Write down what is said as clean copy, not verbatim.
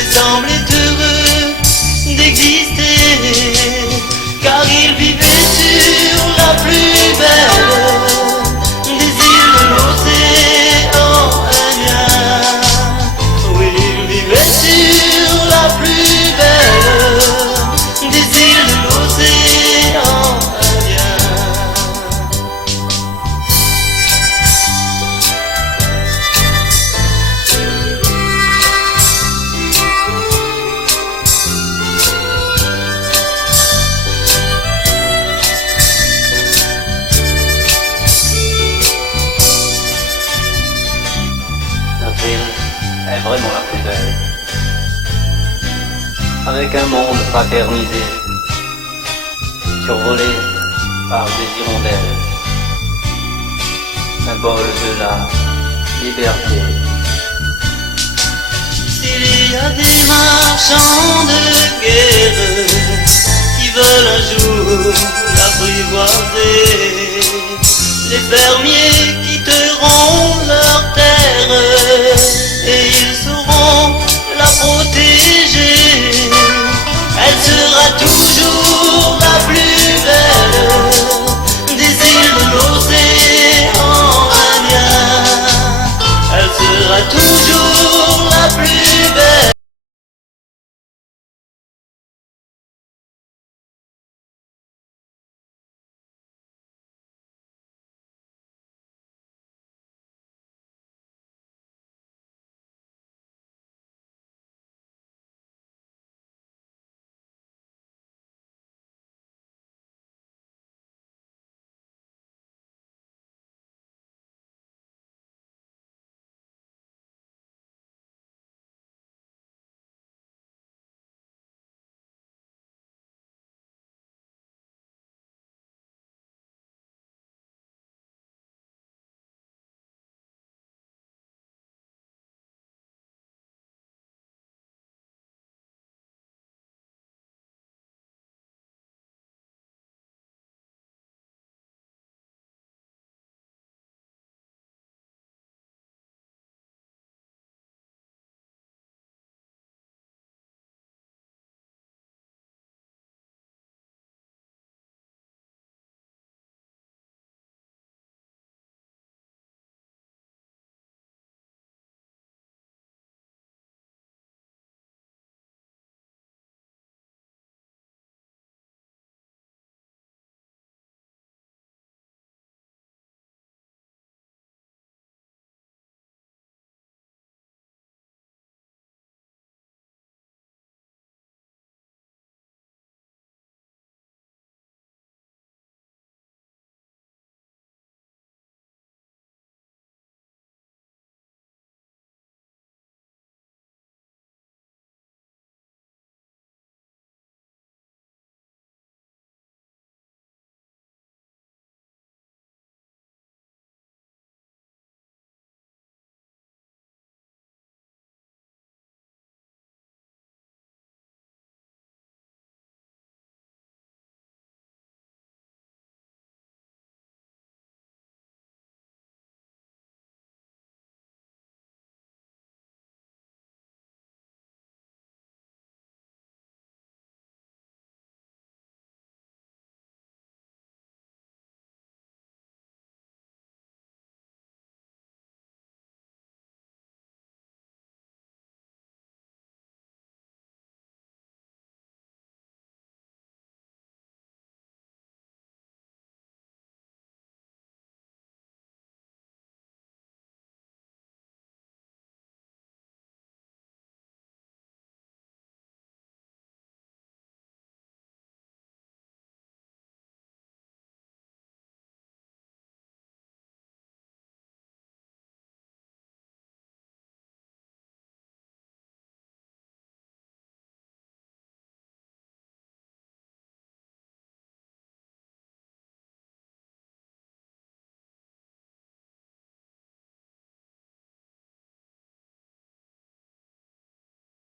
et semblait heureux d'exister, car il vivait sur la plus belle des îles de l'océan Indien. Oui, il vivait sur la plus belle des îles de l'océan Indien. Notre île est vraiment la plus belle, avec un monde fraternisé, survolé par des hirondelles, symbole de la liberté. S'il y a des marchands de guerre qui veulent un jour l'apprivoiser, les fermiers quitteront leur terre et ils sauront la protéger.